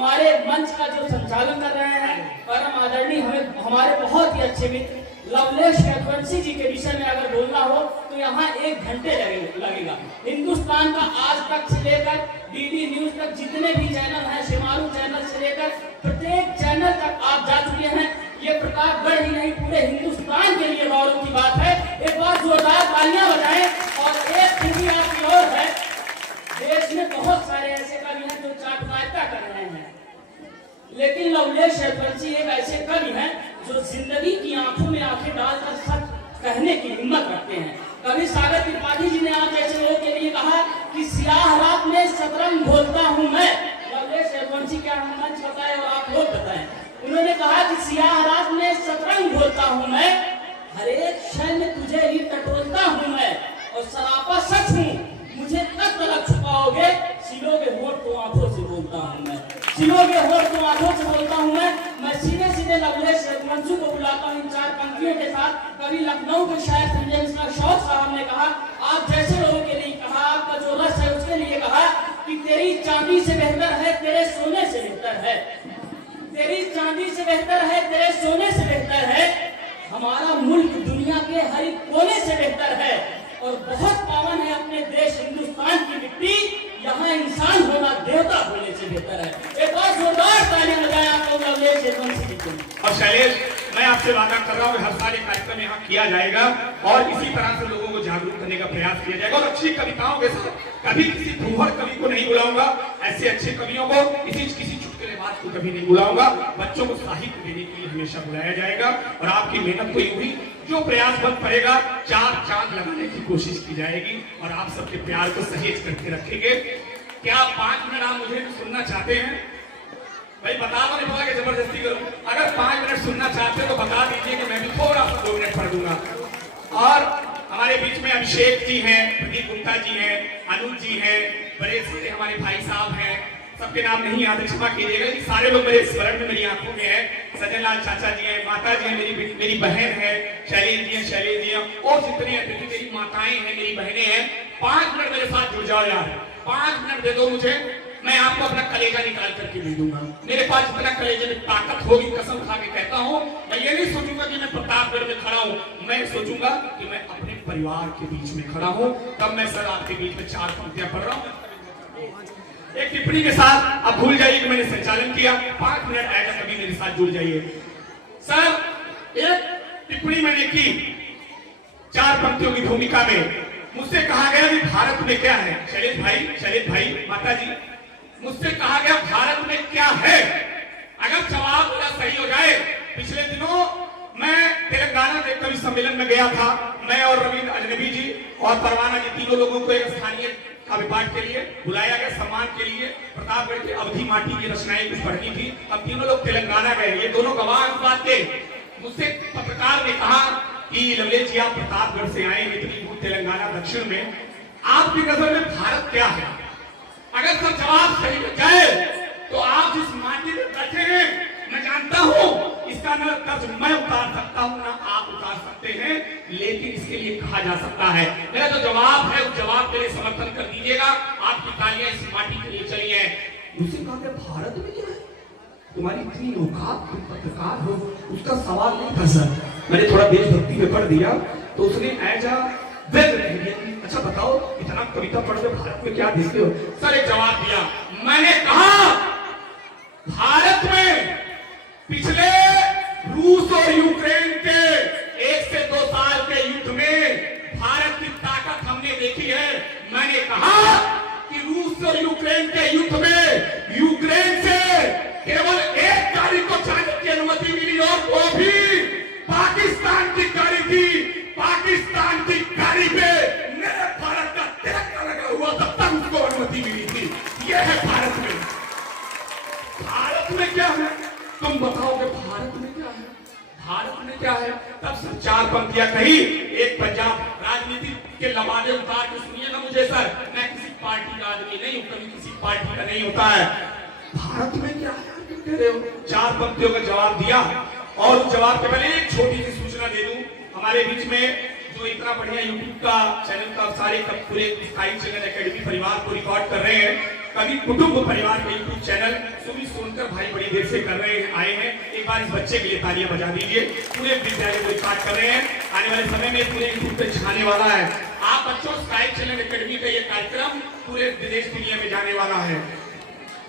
हमारे मंच का जो संचालन कर रहे हैं परम आदरणीय हमारे बहुत ही अच्छे मित्र लवलेश रघुवंशी जी के विषय में अगर बोलना हो तो यहाँ 1 घंटे लगेगा। हिंदुस्तान का आज तक से लेकर डीडी न्यूज तक जितने भी चैनल हैं, शेमारू चैनल से लेकर प्रत्येक चैनल तक आप जा चुके हैं। ये प्रतापगढ़ ही नहीं पूरे हिंदुस्तान के लिए गौरव की बात है। एक बार जोरदार तालियां बजाएं। और एक खिड़की आपकी ओर है, देश में बहुत सारे ऐसे कवि हैं जो चाटकारिता कर रहे हैं, लेकिन लवलेश रघुवंशी एक ऐसे कवि हैं जो जिंदगी की आंखों में आंखें डालकर सच कहने की हिम्मत रखते हैं। कवि सागर त्रिपाठी जी ने आप जैसे लोगों के लिए कहा कि सियाह रात में शतरंज घोलता हूं मैं। लवलेश रघुवंशी क्या हम मंच बताए और आप लोग बताएं। उन्होंने कहा कि सियाह रात में शतरंज घोलता हूं मैं, हर एक क्षण में तुझे ही टटोलता हूं मैं, और सरापा सच हूं मुझे कब तक छुपाओगे, सिलोगे होठ तो आंखों से बोलता हूं मैं, सिलोगे होठ तो आंखों से बोलता हूं मैं सीधे सीधे लवलेश रघुवंशी को बुलाता हूं इन 4 पंक्तियों के साथ। कवि लखनऊ के शायर संजय मिश्रा शौक साहब ने कहा, आप जैसे लोगों के लिए कहा, आपका जो रस है उसके लिए कहा कि तेरी चांदी से बेहतर है तेरे सोने से बेहतर है, तेरी चांदी से बेहतर है तेरे सोने से बेहतर है, हमारा मुल्क दुनिया के हर एक कोने से बेहतर है, और बहुत पावन है अपने देश हिंदुस्तान की मिट्टी, यहाँ इंसान होना देवता होने से बेहतर है। एक बार जोरदार तालियां बजाएं आप लोग लवलेश रघुवंशी जी को। और शैलेश, मैं आपसे वादा कर रहा हूँ कि हर साल एक कार्यक्रम यहाँ किया जाएगा और इसी तरह से लोगों को जागरूक करने का प्रयास किया जाएगा। और अच्छी कविताओं के साथ कभी किसी फूहड़ कवि को नहीं बुलाऊंगा, ऐसे अच्छे कवियों को किसी चुटकुलेबाज को कभी नहीं बुलाऊंगा। बच्चों को साहित्य देने के लिए हमेशा बुलाया जाएगा और आपकी मेहनत को हुई जो प्रयास बन पड़ेगा 4 चांद लगाने की कोशिश की जाएगी और आप सबके प्यार को सहेज करके रखेंगे। क्या 5 मिनट आप मुझे भी सुनना चाहते हैं? भाई बता दो, नहीं पता कि जबरदस्ती करूं। अगर 5 मिनट सुनना चाहते हैं तो बता दीजिए कि मैं भी थोड़ा सा 2 मिनट पढ़ दूंगा। और हमारे बीच में अभिषेक जी हैं, प्रदीप गुप्ता जी हैं, अनुज जी हैं, बड़े सारे हमारे भाई साहब हैं, सबके नाम नहीं याद, क्षमा कीजिएगा, सारे लोग मेरे स्मरण में मेरी आंखों में है। सजनलाल चाचा जी हैं, माता जी हैं, मेरी बहन है, शैलेश जी हैं, और जितनी अतिथि मेरी माताएं हैं, मेरी बहनें हैं। 5 मिनट मेरे साथ जुड़ जाओ यार, 5 मिनट दे दो मुझे, मैं आपको अपना कलेजा निकाल करके दे दूंगा। मेरे पास जितना कलेजे में ताकत होगी, कसम खा के कहता हूँ, मैं ये नहीं सोचूंगा कि मैं प्रतापगढ़ में खड़ा हूँ, मैं सोचूंगा कि मैं अपने परिवार के बीच में खड़ा हूँ। तब मैं सर आपके बीच में 4 पंक्तियां पढ़ रहा हूँ। एक टिप्पणी के साथ अब भूल जाइए कि मैंने संचालन किया। 5 मिनट ऐसा कभी मेरे साथ जुड़ जाइए। सर, एक टिप्पणी मैंने की 4 पंक्तियों की भूमिका में। मुझसे कहा गया कि भारत में क्या है, शैलेश भाई, माता जी, मुझसे कहा गया भारत में क्या है। अगर जवाब मेरा सही हो जाए, पिछले दिनों मैं तेलंगाना में कवि सम्मेलन में गया था। मैं और रविंद्र अजनबी जी और परवाना जी, तीनों लोगों को एक स्थानीय काव्य पाठ के लिए बुलाया गया, सम्मान के लिए। प्रतापगढ़ की अवधि माटी की रचनाएं कुछ पढ़नी थी। अब तीनों लोग तेलंगाना गए, ये दोनों गवाह इस बात के। मुझसे पत्रकार ने कहा कि लवलेश जी आप प्रतापगढ़ से आए, इतनी दूर तेलंगाना दक्षिण में, आपकी नजर में भारत क्या है? अगर सब जवाब सही हो जाए तो आप जिस माटी में बैठे हैं, मैं जानता हूं इसका न कर्ज मैं उतार सकता हूं ना आप उतार सकते हैं, लेकिन इसके लिए कहा जा सकता है। मेरा जो जवाब है उस जवाब के लिए समर्थन कर दीजिएगा। आपकी तालियां इस माटी के लिए चली हैं। मुझसे कहा गया भारत में क्या है, तुम्हारी इतनी औकात, तुम पत्रकार हो, उसका सवाल नहीं था सर। मैंने थोड़ा देशभक्ति में पढ़ दिया तो उसने ऐसा अच्छा बताओ, इतना कविता पढ़ के भारत में क्या देखते हो? सर एक जवाब दिया, मैंने कहा भारत में पिछले रूस और यूक्रेन के 1 से 2 साल के युद्ध में भारत की ताकत हमने देखी है। मैंने कहा कि रूस और यूक्रेन के युद्ध में यूक्रेन से केवल 1 गाड़ी को जाने की अनुमति मिली और वो भी पाकिस्तान की गाड़ी थी। पाकिस्तान की गाड़ी पे मेरे भारत का तिरंगा लगा हुआ था, तब उसको अनुमति मिली थी। यह है भारत में। भारत में क्या है तुम बताओगे? भारत में क्या है? भारत में क्या है? तब सर 4 पंक्तियां कही। एक पंजाब राजनीति के लबादे उतार के सुनिए ना मुझे सर, मैं किसी पार्टी का आदमी नहीं हूं, कभी किसी पार्टी का नहीं होता है। भारत में क्या है कह रहे हो? 4 पंक्तियों का जवाब दिया। और उस जवाब के पहले एक छोटी सी सूचना दे दूं, हमारे बीच में जो इतना बढ़िया यूट्यूब का चैनल का सारे पूरे स्काई चैनल एकेडमी परिवार को रिकॉर्ड कर रहे हैं, कवि कुटुंब परिवार के यूट्यूब चैनल सुनी सुनकर भाई बड़ी देर से कर रहे हैं, आए हैं। एक बार इस बच्चे के लिए तालियां बजा दीजिए। पूरे विद्यालय को स्टार्ट कर रहे हैं, आने वाले समय में पूरे यूट्यूब पे छाने वाला है। आप बच्चों, स्काई चैनल एकेडमी का ये कार्यक्रम पूरे विदेश दुनिया में जाने वाला है।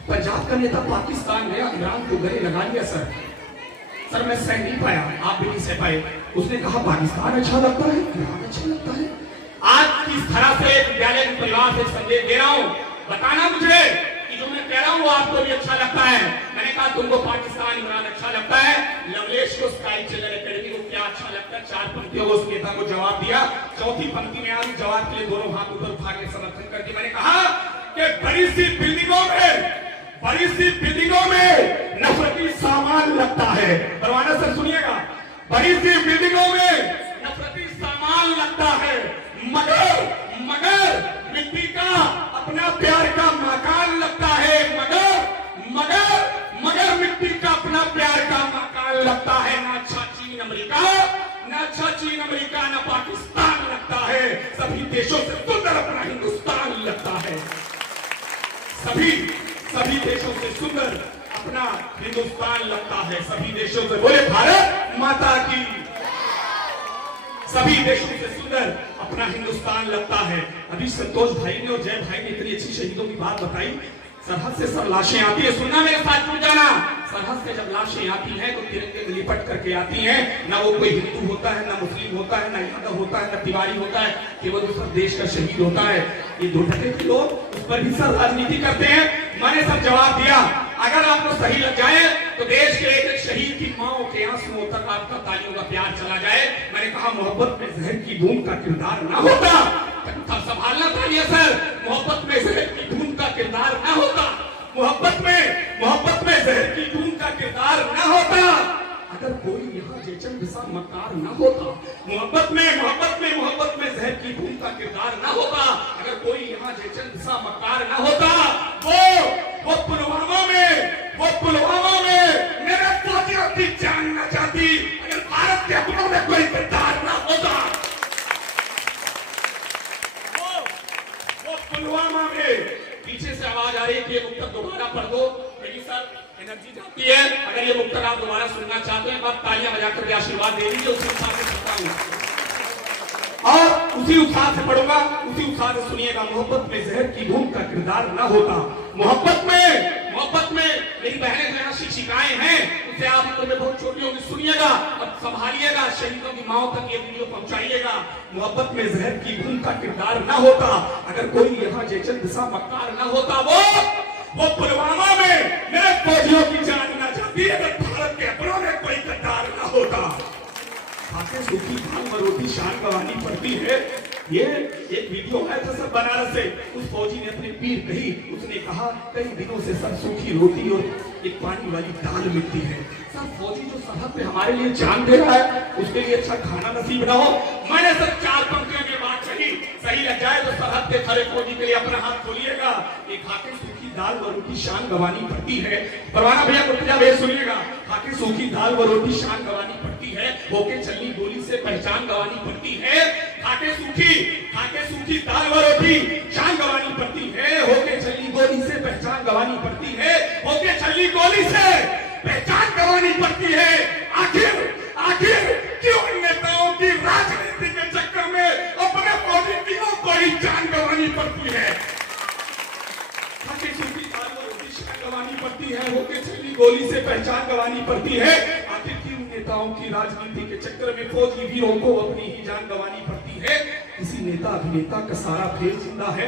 पंजाब का नेता पाकिस्तान गया, इमरान को गले लगा लिया। सर मैं सह नहीं पाया, आप भी नहीं सह पाए। उसने कहा पाकिस्तान अच्छा लगता है, ईरान अच्छा लगता है। आज किस तरह से विद्यालय के परिवार से संदेश दे रहा हूँ, बताना मुझे कि जो मैं कह रहा हूँ वो आपको भी अच्छा लगता है। मैंने कहा तुमको पाकिस्तान इमरान अच्छा लगता है, लवलेश को स्काई चैनल एकेडमी को क्या अच्छा लगता है। 4 पंक्तियों को उस नेता को जवाब दिया। चौथी पंक्ति में आज जवाब के लिए दोनों हाथ ऊपर उठा के समर्थन करके मैंने कहा कि बड़ी सी बिल्डिंगों में नफरती सामान लगता है। परवाना सर सुनिएगा, बड़ी सी बिल्डिंगों में नफरती सामान लगता है, मगर मिट्टी का अपना प्यार का मकान लगता है। मगर मिट्टी का अपना प्यार का मकान लगता है। ना अच्छा चीन अमेरिका, ना पाकिस्तान लगता है। सभी देशों से सुंदर अपना हिंदुस्तान लगता है। सभी देशों से सुंदर अपना हिंदुस्तान लगता है। सभी देशों से, बोले भारत माता की। सभी देशों से सुंदर अपना हिंदुस्तान लगता है। अभी संतोष भाई ने और जय भाई ने इतनी अच्छी शहीदों की बात बताई। सरहद से सब लाशें आती है, सुनना मेरे साथ जुड़ जाना। सरहद से जब लाशें आती हैं तो तिरंगे में लिपट करके आती हैं। ना वो कोई हिंदू होता है, ना मुस्लिम होता है, ना यादव होता है, ना तिवारी होता है, केवल उस देश का शहीद होता है। ये 2 टके के लोग उस पर भी सब राजनीति करते हैं। मैंने सब जवाब दिया, अगर आपको सही लग जाए तो देश के एक शहीद की माओ के आंसुओं तक आपका तालियों का प्यार चला जाए। मैंने कहा मोहब्बत में जहर की बूंद का किरदार ना होता, तब संभालना था सर। मोहब्बत में जहर की बूंद का किरदार ना होता, मोहब्बत में जहर की बूंद का किरदार ना होता, अगर कोई यहाँ जैचन विसा मकार ना होता। मोहब्बत में जहर की बूंद का किरदार ना होता, अगर कोई यहाँ जैचन विसा मकार ना होता। वो पुलवामा में मेरे फौजियों की जान न जाती, अगर भारत के अपनों में कोई किरदार ना होता। वो पुलवामा में, पीछे से आवाज आ रही है कि ये मुक्तक दोबारा पढ़ दो। मेरी सर एनर्जी जाती है। अगर ये मुक्तक आप दोबारा सुनना चाहते हैं, आप तालियां बजाकर के आशीर्वाद दे दीजिए। उसी उत्साह से सुनता हूं और उसी उत्साह से पढ़ूंगा, उसी उत्साह से सुनिएगा। मोहब्बत में जहर की बूंद का किरदार ना होता। मोहब्बत में मेरी बहनें जो यहाँ शिक्षिकाएं हैं, उसे आप उम्र में बहुत छोटी होगी, सुनिएगा और संभालिएगा। शहीदों की माओ तक ये वीडियो पहुंचाइएगा। मोहब्बत में जहर की बूंद का किरदार ना होता, अगर कोई यहाँ जैचन दिशा मक्कार ना होता। वो पुलवामा में मेरे फौजियों की जान ना जाती, अगर भारत के अपनों में कोई किरदार ना होता। खाते सूखी भांग व रोटी शान गंवानी पड़ती है। ये एक वीडियो है था सर बनारस से। उस फौजी ने अपनी पीर कही, उसने कहा कई दिनों से सर सूखी रोटी और एक पानी वाली दाल मिलती है। सर फौजी जो सरहद पे हमारे लिए जान दे रहा है, उसके लिए अच्छा खाना नसीब ना हो। मैंने सर 4 पंक्तियों की बात कही, सही लग जाए तो सरहद पे खड़े फौजी के लिए अपना हाथ खोलिएगा। एक खाके सूखी दाल व रोटी शान गंवानी पड़ती है। परवाना भैया कुर्तिया भैया सुनिएगा, खाके सूखी दाल व रोटी शान गंवानी पड़ती है, होके चलनी गोली से पहचान गंवानी पड़ती है। खाके सूखी दाल व रोटी शान गंवानी पड़ती है, होके चलनी गोली से पहचान गंवानी पड़ती है, होके चलनी गोली से पहचान गंवानी पड़ती है। आखिर क्यों नेताओं की राजनीति के चक्कर में अपने फौजी की बड़ी जान गंवानी पड़ती है। खाके सूखी दाल व रोटी शान गंवानी पड़ती है, होके चलनी गोली से पहचान गंवानी पड़ती है। आखिर क्यों नेताओं की राजनीति के चक्कर में फौजी वीरों को अपनी ही जान गंवानी पड़ती है। किसी नेता अभिनेता का सारा खेल जिंदा है।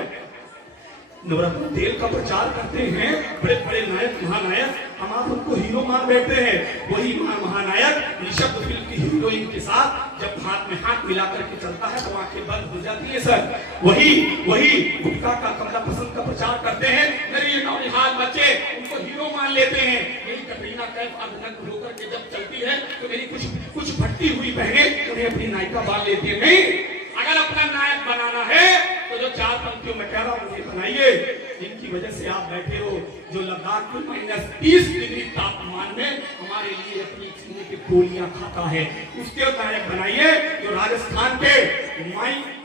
नवरत्न तेल का प्रचार करते हैं बड़े बड़े नायक महानायक, हम आप उनको हीरो मान बैठते हैं। वही महानायक निशब्द फिल्म की हीरोइन के साथ जब हाथ में हाथ मिला करके चलता है तो आंखें बंद हो जाती है सर। वही गुटखा का कमला पसंद का प्रचार करते हैं। मेरे नौनिहाल बच्चे उनको हीरो मान लेते हैं। मेरी कटरीना कैफ अभिनव होकर के जब चलती है तो मेरी कुछ भटकी हुई बहनें उन्हें अपनी नायिका मान लेती है। नहीं, अगर अपना नायक बनाना है तो जो 4 पंक्तियों में कह रहा हूं मुझे बनाइए, जिनकी वजह से आप बैठे हो, जो लद्दाख में -30 डिग्री तापमान में हमारे लिए अपनी सीने की गोलियां खाता है, उसके नायक बनाइए। जो राजस्थान के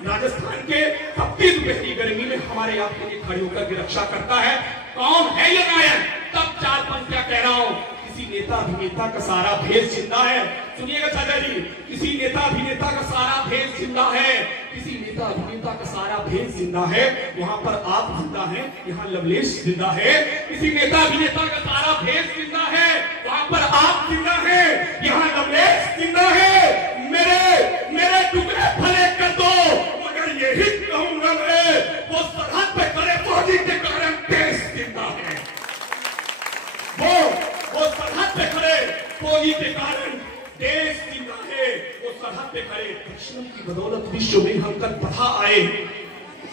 राजस्थान के तपती दोपहरी गर्मी में हमारे आपके लिए खड़े होकर के रक्षा करता है। कौन है ये नायक? तब चार पंक्तियां कह रहा हूं। किसी नेता अभिनेता का सारा भेष जिंदा है। सुनिएगा चाचा जी, किसी नेता अभिनेता का सारा भेष जिंदा है। किसी नेता अभिनेता का सारा भेष जिंदा है। वहां पर आप जिंदा हैं, यहाँ लवलेश जिंदा है। किसी नेता अभिनेता का सारा भेष जिंदा है, वहां पर आप जिंदा हैं, यहाँ लवलेश जिंदा है। मेरे टुकड़े भले कर दो, मगर यही कहूंगा मैं, वो सरहद पे खड़े फौजी के कारण देश जिंदा है। वो सरहद पे खड़े फौजी के कारण देश जिंदा है। वो सरहद पे खड़े परिश्रम की बदौलत विश्व में हम तक बढ़ा आए।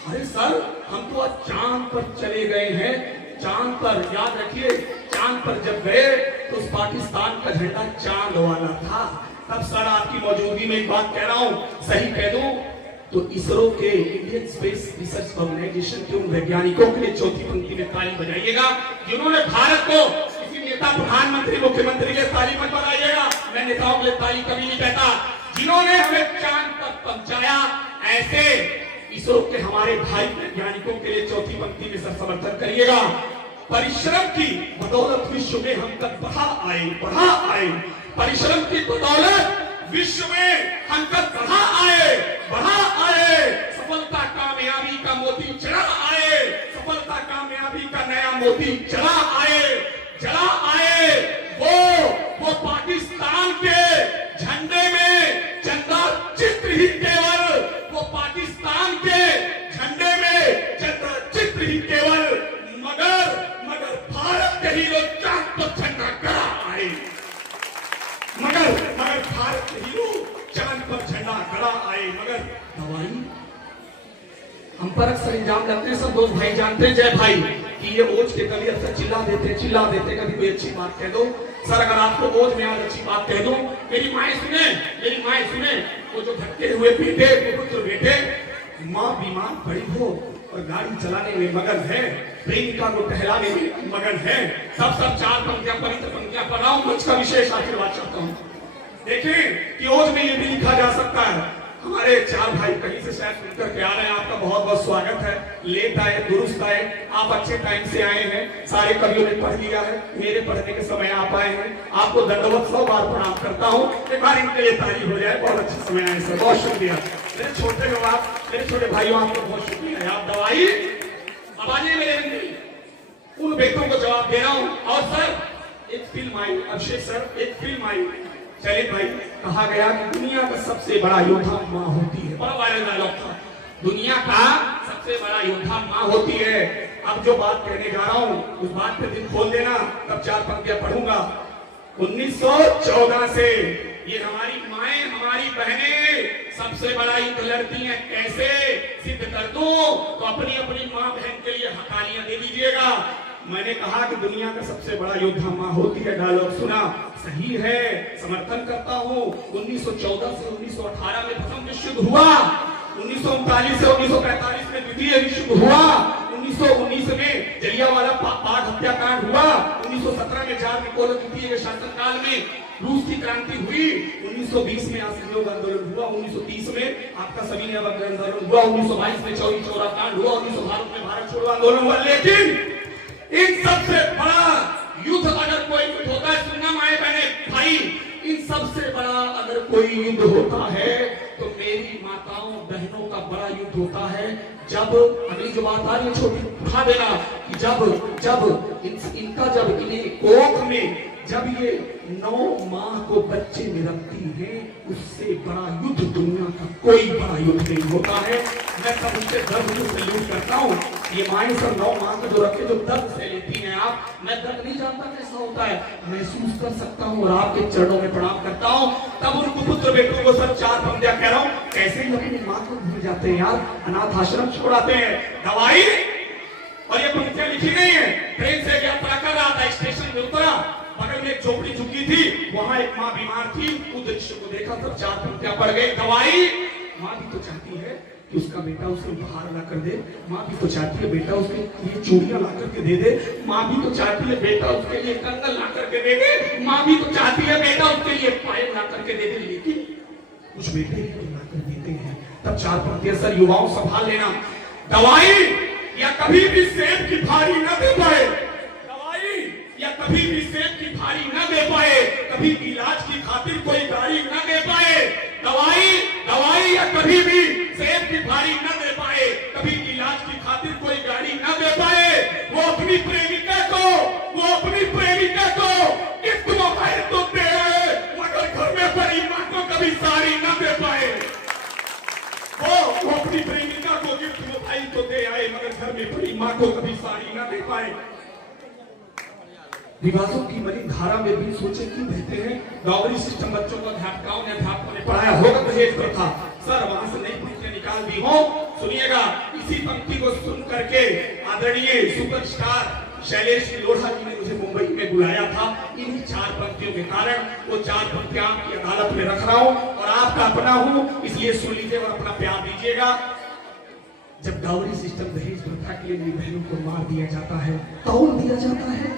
अरे सर, हम तो आज चांद पर चले गए हैं। चांद पर, याद रखिए, चांद पर जब गए तो उस पाकिस्तान का झंडा चांद वाला था। तब सर आपकी मौजूदगी में एक बात कह रहा हूं, सही कह दूं तो इसरो के, इंडियन स्पेस रिसर्च ऑर्गेनाइजेशन के उन वैज्ञानिकों के लिए चौथी पंक्ति में ताली बजाइएगा जिन्होंने भारत को, किसी नेता, प्रधानमंत्री, मुख्यमंत्री के ताली मत बजाइएगा, मैं नेताओं के लिए ताली कभी नहीं कहता, जिन्होंने हमें चांद तक पहुंचाया। ऐसे इसरो के हमारे भाई वैज्ञानिकों के लिए चौथी पंक्ति में सर समर्थन करिएगा। परिश्रम की बदौलत विश्व में हम तक बढ़ा आए। परिश्रम की बदौलत विश्व में हम तक बढ़ा आए। सफलता कामयाबी का मोती चढ़ा आए। सफलता कामयाबी का नया मोती चढ़ा आए। वो पाकिस्तान के झंडे में चंदा चित्र ही केवल, वो पाकिस्तान के झंडे में चंदा चित्र ही केवल, मगर भारत के हीरो चांद पर झंडा गड़ा आए। मगर भारत के हीरो चांद पर झंडा गड़ा आए। मगर दवाई हम पर अक्सर इल्जाम लगते हैं, सब दोस्त भाई जानते हैं, जय भाई, कि ये ओझ के कभी अक्सर चिल्ला देते कभी कोई अच्छी बात कह दो। सर अगर आपको ओझ में आज अच्छी बात कह दूं, मेरी माएं सुने, वो जो भटके हुए बेटे, पुत्र बेटे, माँ बीमार पड़ी हो और गाड़ी चलाने में मगन है, प्रेमिका को टहलाने में मगन है, सब चार पंक्तियां, पवित्र पंक्तियां पढ़ाऊं, मंच का विशेष आशीर्वाद चाहता हूं। देखें कि ओझ में ये भी लिखा जा सकता है। हमारे चार भाई कहीं से शायद सुनकर के आ रहे हैं, आपका बहुत बहुत स्वागत है। लेट आए, दुरुस्त आए, आप अच्छे टाइम से आए हैं। सारे कवियों ने पढ़ लिया है, मेरे पढ़ने के समय आप आए हैं। आपको दंडवत 100 बार प्रणाम करता हूँ। एक बार इनके लिए ताली हो जाए। बहुत अच्छे समय आए सर, बहुत शुक्रिया। मेरे छोटे हो आप, मेरे छोटे भाइयों, आपको बहुत शुक्रिया। आप दवाई आवाजें मेरे उन बेटों को जवाब दे रहा हूँ। और सर एक फिल्म आई, अभिषेक सर, एक फिल्म आई, चलिए भाई, कहा गया कि दुनिया का सबसे बड़ा योद्धा माँ होती है। बड़ा वायरल डायलॉग था, दुनिया का सबसे बड़ा योद्धा माँ होती है। अब जो बात कहने जा रहा हूँ उस बात पे दिल खोल देना, तब चार पंक्तियां पढ़ूंगा। 1914 से ये हमारी माएं, हमारी बहनें सबसे बड़ा युद्ध लड़ती हैं। कैसे सिद्ध कर दूं तो अपनी माँ बहन के लिए हथालियां दे दीजिएगा। मैंने कहा कि दुनिया का सबसे बड़ा योद्धा माँ होती है, डायलॉग सुना, सही है, समर्थन करता हूँ। 1914 से 1918 में प्रथम विश्व युद्ध हुआ, 1939 से 1945 में द्वितीय विश्व युद्ध हुआ, 1919 में जलियांवाला बाग हत्याकांड हुआ, 1917 में जार निकोलस द्वितीय के शासनकाल में रूस की क्रांति हुई, 1920 में असहयोग आंदोलन हुआ, 1930 में आपका सविनय अवज्ञा आंदोलन हुआ, 1922 में चौरी चौरा कांड हुआ, 1900 में भारत छोड़ो आंदोलन हुआ। लेकिन इन सबसे बड़ा युद्ध अगर कोई युद्ध होता है, सुनना माए बहने भाई, इन सबसे बड़ा अगर कोई युद्ध होता है तो मेरी माताओं बहनों का बड़ा युद्ध होता है। जब अगली जो बात आ रही है छोटी उठा देना, कि जब इन्हें कोख में जब ये 9 माह को बच्चे में रखती है, उससे बड़ा युद्ध दुनिया का कोई बड़ा युद्ध नहीं होता है। मैं सब उससे दर्द से सैल्यूट करता हूँ। ये माएं सब 9 माह को जो रखे, जो दर्द से लेती हैं आप, मैं दर्द नहीं जानता कैसा होता है, महसूस कर सकता हूँ और आपके चरणों में प्रणाम करता हूँ। तब उन कुपुत्र बेटों को सब चार पंक्तियां कह रहा हूँ, कैसे ही अपनी माँ को भूल जाते हैं यार, अनाथ आश्रम छोड़ाते हैं। दवाई, और ये पंक्तियां लिखी नहीं है, ट्रेन से यात्रा कर रहा था, स्टेशन में उतरा, बगल में एक झोपड़ी झुकी थी, वहां एक माँ बीमार थी, उस दृश्य को देखा, तब चार पंक्तियां पड़ गई। दवाई, माँ भी तो चाहती है कि उसका बेटा उसे उपहार ला कर दे, माँ भी तो चाहती है बेटा उसके लिए चूड़ियां ला करके दे दे, माँ भी तो चाहती है बेटा उसके लिए कंगन ला करके दे दे, माँ भी तो चाहती है बेटा उसके लिए पायल ला करके दे दे। लेकिन कुछ बेटे ला कर देते हैं, तब चार पंक्तियां सर युवाओं संभाल लेना। दवाई या कभी भी सेब की भारी न दे पाए, दवाई या कभी भी सेब की भारी न दे पाए, कभी इलाज की खातिर कोई गाड़ी न दे पाए। दवाई या कभी भी सेब की भारी न दे पाए, कभी इलाज की खातिर कोई गाड़ी न दे पाए। वो अपनी प्रेमिका को गिफ्ट मोबाइल तो दे, मगर घर में पड़ी मां को कभी साड़ी न दे पाए। वो अपनी प्रेमिका को गिफ्ट मोबाइल तो दे आए, मगर घर में पड़ी मां को कभी साड़ी न दे पाए। रिवाजों की मलिन धारा में भी सोचे क्यों बहते हैं। डॉगरी सिस्टम बच्चों को अध्यापकों ने पढ़ाया होगा दहेज प्रथा, सर वहां से नई पंक्तियां निकाल दी हो। सुनिएगा, इसी पंक्ति को सुन करके आदरणीय सुपरस्टार शैलेश लोढ़ा जी ने मुझे मुंबई में बुलाया था। इन्हीं चार पंक्तियों के कारण वो चार पंक्तियां आपकी अदालत में रख रहा हूं और आपका अपना हूं, इसलिए सुन लीजिए और अपना प्यार दीजिएगा। जब डाउरी सिस्टम दहेज प्रथा के लिए मेरी बहनों को मार दिया जाता है, तौल दिया जाता है,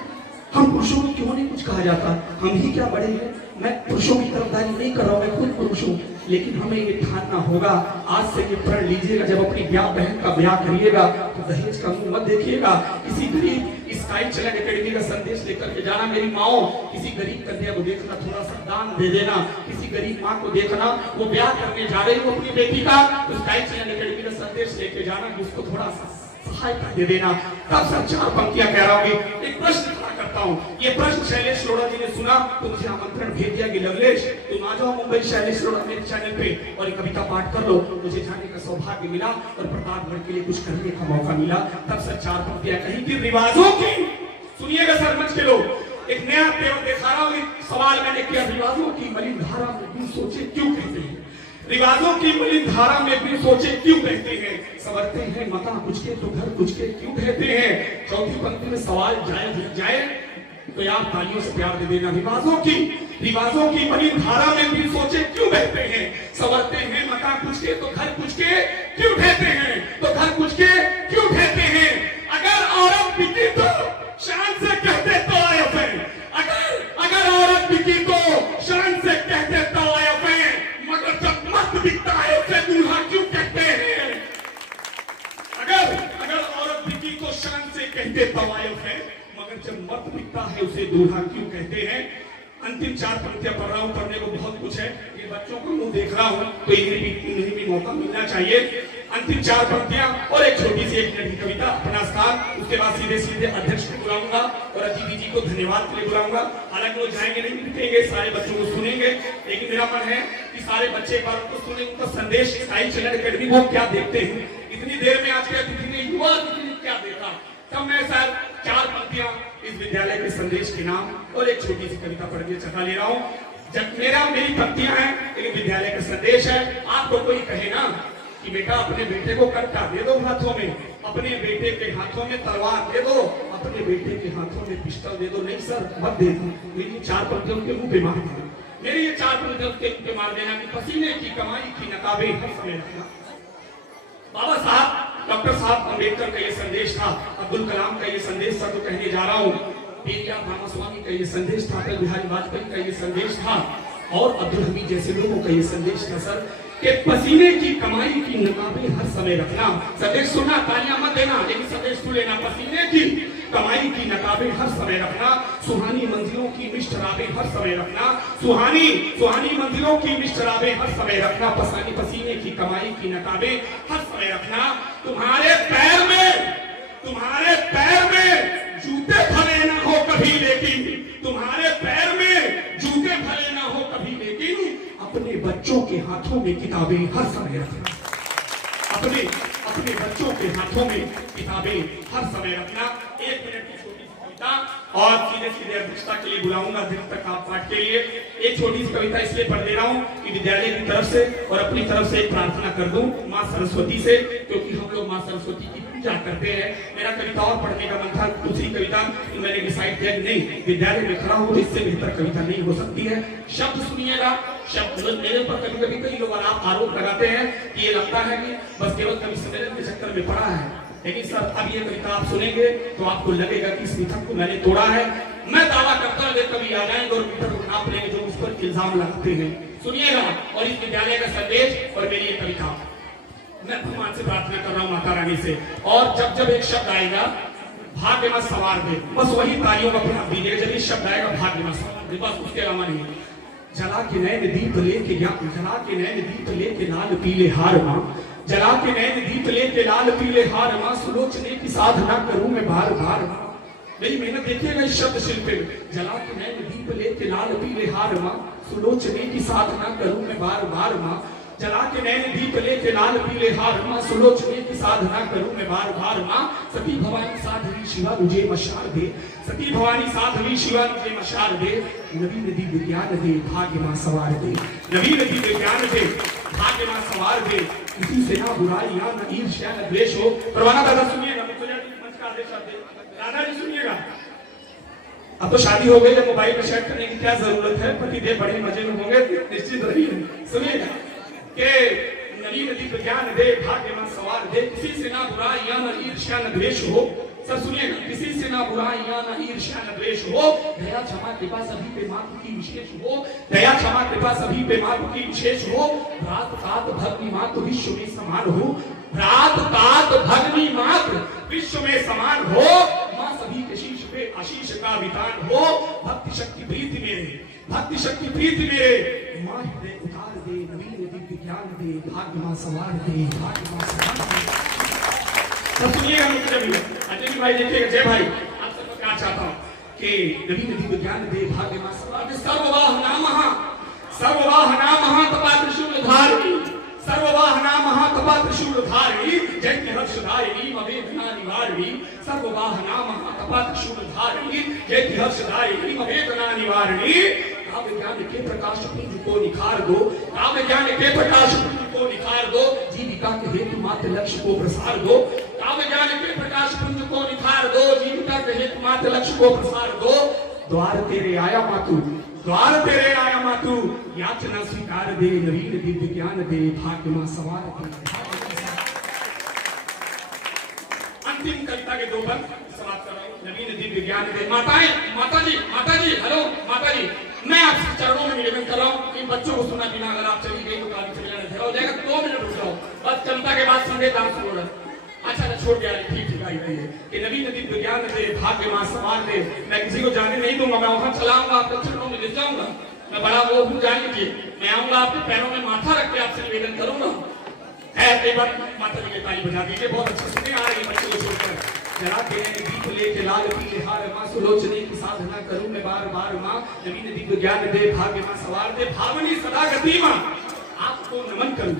हम पुरुषों को क्यों नहीं कुछ कहा जाता? हम ही क्या बड़े हैं? मैं पुरुषों की तरफदारी नहीं कर रहा हूं, मैं खुद पुरुष हूं, लेकिन हमें ये ठानना होगा। आज से ये प्रण लीजिएगा, जब अपनी ब्याह बहन का ब्याह करिएगा तो दहेज का मुंह मत देखिएगा। किसी गरीब स्काई चलन एकेडमी का संदेश लेकर के जाना मेरी माओ, किसी गरीब कन्या को देखना, थोड़ा सा दान दे देना। किसी गरीब माँ को देखना, वो ब्याह करने जा रही हो अपनी बेटी का, तो स्काई चलन एकेडमी का संदेश लेके जाना कि उसको थोड़ा सा सहायता दे देना। तब सर चार पंक्तियां कह रहा हूँ। एक प्रश्न खड़ा करता हूँ, ये प्रश्न शैलेश लोढ़ा जी ने सुना तो मुझे आमंत्रण भेज दिया कि लवलेश तुम आ जाओ मुंबई शैलेश लोढ़ा मेरे चैनल पे और कविता पाठ कर लो। मुझे जाने का सौभाग्य मिला और प्रतापगढ़ के लिए कुछ करने का मौका मिला। तब सर चार पंक्तियां कही कि रिवाजों की, सुनिएगा सर मंच के लोग, एक नया पेपर दिखा रहा हूँ। सवाल मैंने किया, रिवाजों की मलिन धारा में बिन सोचे क्यों कहते हैं? रिवाजों की मलिन धारा में बिन सोचे क्यों कहते हैं? संवरते हैं मता कुछ के तो घर कुछ के क्यों कहते हैं? चौथी पंक्ति में सवाल जाए तो आप तालियों से प्यार दे देना। रिवाजों की मलिन धारा में बिन सोचे क्यों कहते हैं? संवरते हैं मता कुछ के तो घर कुछ के क्यों कहते हैं? तो घर कुछ के क्यों कहते हैं? अगर औरत बिकी तो शान से कहते तो आयफ है, अगर औरत बिकी तो शान से कहते तो आयफ है, मगर जब मर्द बिकता है उसे दूल्हा क्यों कहते हैं? अगर औरत बिकी तो शान से कहते तो आयफ है, मगर जब मर्द बिकता है उसे दूल्हा क्यों कहते हैं? अंतिम चार पंक्तियां पढ़ रहा हूं, पढ़ने को बहुत कुछ है, ये बच्चों को मुंह देख रहा हूं तो इन्हें भी मौका मिलना चाहिए। अंतिम चार पंक्तियां और एक छोटी सी एक नई कविता, अपना स्थान, उसके बाद सीधे अध्यक्ष को बुलाऊंगा और अजीत जी को धन्यवाद के लिए बुलाऊंगा। हालांकि वो जाएंगे नहीं दिखेंगे, सारे बच्चों को सुनेंगे, लेकिन मेरा मन है कि सारे बच्चे एक बार उनको सुने, उनका संदेश स्काई चलन एकेडमी वो क्या देखते हैं। इतनी देर में आज के अतिथि ने युवा अतिथि ने क्या देखा, तब मैं सर चार पंक्तियां इस विद्यालय के संदेश के नाम और एक छोटी सी कविता पढ़ के चखा ले रहा हूँ। जब मेरी पंक्तियां हैं, एक विद्यालय का संदेश है। आपको कोई कहे ना कि बेटा अपने बेटे को कट्टा दे दो हाथों में, अपने बेटे के हाथों में तलवार दे दो, अपने बेटे के हाथों में पिस्टल दे दो, नहीं सर मत दे दो। मेरी चार पंक्तियों के मुंह पे मार देना, मेरी ये चार पंक्तियों के मुंह पे मार देना कि पसीने की कमाई की नकाबे हर समय रखना। बाबा साहब डॉक्टर साहब अम्बेडकर का ये संदेश था, अब्दुल कलाम का ये संदेश था, तो कहने जा रहा हूँ। पेरियार रामास्वामी का ये संदेश था, अटल बिहारी वाजपेयी का ये संदेश था, और अब्दुल हमीद जैसे लोगों का ये संदेश था सर कि पसीने की कमाई की नकाबें हर समय रखना। संदेश सुनना, तालियां मत देना, लेकिन संदेश सुन लेना। पसीने की कमाई की नकाबें हर समय रखना, सुहानी मंजिलों की मिष्ट राबें हर समय रखना, सुहानी मंजिलों की मिष्ट राबें हर समय रखना, पसीने की कमाई की नकाबें हर समय रखना। तुम्हारे पैर में जूते भले ना हो कभी, लेकिन तुम्हारे पैर में जूते भले ना हो कभी, लेकिन अपने बच्चों के हाथों में किताबें हर समय रखना। अपने बच्चों के हाथों में किताबें हर समय रखना। 1 मिनट की छोटी सी कविता और सीधे अध्यक्षता के लिए बुलाऊंगा, अध्यक्ष तक आप पाठ के लिए। एक छोटी सी कविता इसलिए पढ़ दे रहा हूँ कि विद्यालय की तरफ से और अपनी तरफ से एक प्रार्थना कर दूं माँ सरस्वती से, क्योंकि हम लोग माँ सरस्वती की पूजा करते हैं। मेरा कविता और पढ़ने का मन था, दूसरी कविता मैंने डिसाइड किया कि नहीं, विद्यालय में खड़ा हो इससे बेहतर कविता नहीं हो सकती है। शब्द सुनिएगा, शब्द मेरे ऊपर कभी कई लोग आरोप लगाते हैं कि ये लगता है कि बस केवल कवि सम्मेलन के चक्कर में पढ़ा है, लेकिन सर अब ये कविता आप सुनेंगे तो आपको लगेगा कि इस मिथक को मैंने तोड़ा है। मैं दावा करता हूँ कभी आ जाएंगे और मिथक को नाप लेंगे जो उस पर इल्जाम लगाते हैं। सुनिएगा और इस विद्यालय का संदेश और मेरी ये कविता। मैं भगवान से प्रार्थना कर रहा हूँ, माता रानी से, और जब जब एक शब्द आएगा भाग्य में सवार दे, बस वही तालियों का प्रभाव दीजिएगा। जब ये शब्द आएगा भाग्य में सवार दे, बस उसके अलावा नहीं। जला के नैन दीप लेके जला के नैन दीप लेके लाल पीले हार मां, जला के नैन दीप लेके लाल पीले हार मां, सुलोचने की साधना करूं मैं बार बार मां। मेरी मेहनत देखिएगा इस शब्द शिल्प में, जला के नैन दीप लेके लाल पीले हार मां, सुलोचने की साधना करूं मैं बार बार मां। जला के नैन दीप लेके लाल पीले हार मां, सुलोचने की साधना करूं मैं बार बार मां। सती भवानी साध्वी शिवा मुझे मशाल दे, सती भवानी साध्वी शिवा मुझे मशाल दे। नवीन दिव्य ज्ञान दे, भाग्य मां सवार दे, नवीन दिव्य ज्ञान दे, भाग्य मां सवार दे। किसी से ना बुराइयां ना ईर्ष्या ना द्वेष हो। परवाना दादा सुनिएगा, मंच का आदेश आप दे, दादाजी सुनिएगा। अब तो शादी हो गई, जब मोबाइल में सेट करने की क्या जरूरत है, पतिदेव बड़े मजे में होंगे, निश्चित रहिए। सुनिएगा के नवीन दिव्य ज्ञान दे, भाग्य में सवार दे। किसी से ना बुराइयां ना ईर्ष्या न द्वेष हो। सब सुनिएगा, किसी से ना बुराइयां ना ईर्ष्या न द्वेष हो। दया क्षमा कृपा सभी पे मातु की विशेष हो, दया क्षमा कृपा सभी पे मातु की विशेष हो। रात तात भगनी मातु विश्व में समान हो, रात तात भगनी मातु विश्व में समान हो। मां सभी के शीश पे आशीष का विधान हो। भक्ति शक्ति प्रीति मेरे, भक्ति शक्ति प्रीति मेरे, मां हृदय उतार दे, नवीन दिव्य ज्ञान दे, भाग्य मां सवार दे, भाग्य मां सवार दे। सब सुनिएगा मित्र भी, अजय भाई देखिएगा, जय भाई, आप सबको क्या चाहता हूं कि नवीन दिव्य ज्ञान दे, भाग्य मां सवार दे। सर्ववाह नामः, सर्ववाह नामः तपा त्रिशूल धारिणी, सर्ववाह नामः तपा त्रिशूल धारिणी, जय हर्षदायिनी मवेदना निवारिणी। सर्ववाह नामः तपा त्रिशूल धारिणी, जय हर्षदायिनी मवेदना निवारिणी। काव्य ज्ञान के प्रकाश पुंज को निखार दो, काव्य ज्ञान के प्रकाश पुंज को निखार दो। जीविका के हेतु मात्र लक्ष्य को प्रसार दो, काव्य ज्ञान के प्रकाश पुंज को निखार दो। जीविका के हेतु मात्र लक्ष्य को प्रसार दो। द्वार तेरे आया मातु, द्वार तेरे आया मातु, याचना स्वीकार दे, नवीन दिव्य ज्ञान दे, भाग्य मां सवार दे। अंतिम कविता के दो पद समाप्त कर रहा हूं। नवीन दिव्य ज्ञान दे। माताएं, माताजी, हेलो माताजी, मैं आपसे चरणों में निवेदन कर रहा हूँ कि बच्चों को सुना बिना अगर आप चली गई तो गाड़ी चले जाने हो जाएगा। 2 मिनट रुक जाओ, बस जनता के बाद संदेश दान छोड़ रहा। अच्छा छोड़ दिया, ठीक आई है कि नवीन दिव्य ज्ञान दे, भाग्य मां सवार दे। मैं किसी को जाने नहीं दूंगा, मैं वहां चलाऊंगा, आपके चरणों में गिर जाऊंगा। मैं बड़ा वो हूँ, जान लीजिए। मैं आऊंगा, आपके पैरों में माथा रख के आपसे निवेदन करूंगा। एक बार माता जी के ताली बजा दीजिए, बहुत अच्छी सुने आ रही बच्चों को छोड़कर। जला के दीप लेके लाल पीले हार मां, सुलोचने की साधना करूं मैं बार बार मां। नवीन दिव्य ज्ञान दे, भाग्य मां सवार दे। भावनी सदा गति मां आपको नमन करूं,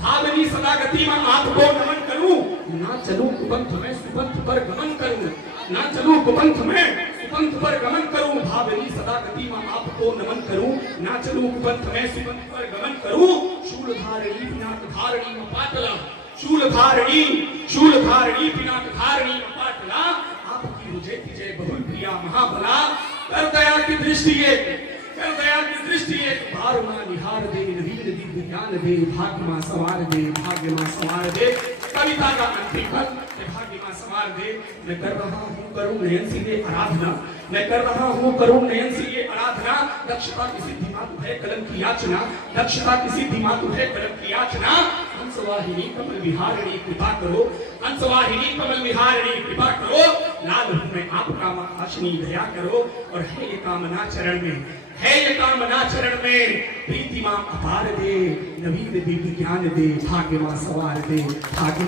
भावनी सदा गति मां आपको नमन करूं। ना चलूं कुपंथ में सुपंथ पर गमन करूं, ना चलूं कुपंथ में सुपंथ पर गमन करूं। भावनी सदा गति मां आपको नमन करूं, ना चलूं कुपंथ में सुपंथ पर गमन करूं। शूल धारणी पिनाक धारणी पाटला, शूल धारणी पिनाक धारणी पाटला। आपकी मुझे की जय बहुल प्रिया महाबला। कर दया की दृष्टि एक, कर दया की दृष्टि एक, बार मां निहार दे, नवीन दिव्य ज्ञान दे, भाग्य मां सवार दे, भाग्य मां सवार दे। कविता का अंतिम पद, भाग्य मां सवार दे। मैं कर रहा हूँ करुण नयन से ये आराधना, मैं कर रहा हूँ करुण नयन से ये आराधना। दक्षता की सिद्धि मातु है कलम की याचना, दक्षता की सिद्धि मातु है कलम की याचना। हंसवाहिनी कमल विहारिणी कृपा करो, हंसवाहिनी कमल विहारिणी कृपा करो। लाल हूं मैं आपका मां आशनी दया करो। और है ये कामना चरण में, है ये कामना चरण में, प्रीति मां अपार दे, नवीन दिव्य ज्ञान दे, भाग्य मां सवार दे, भाग्य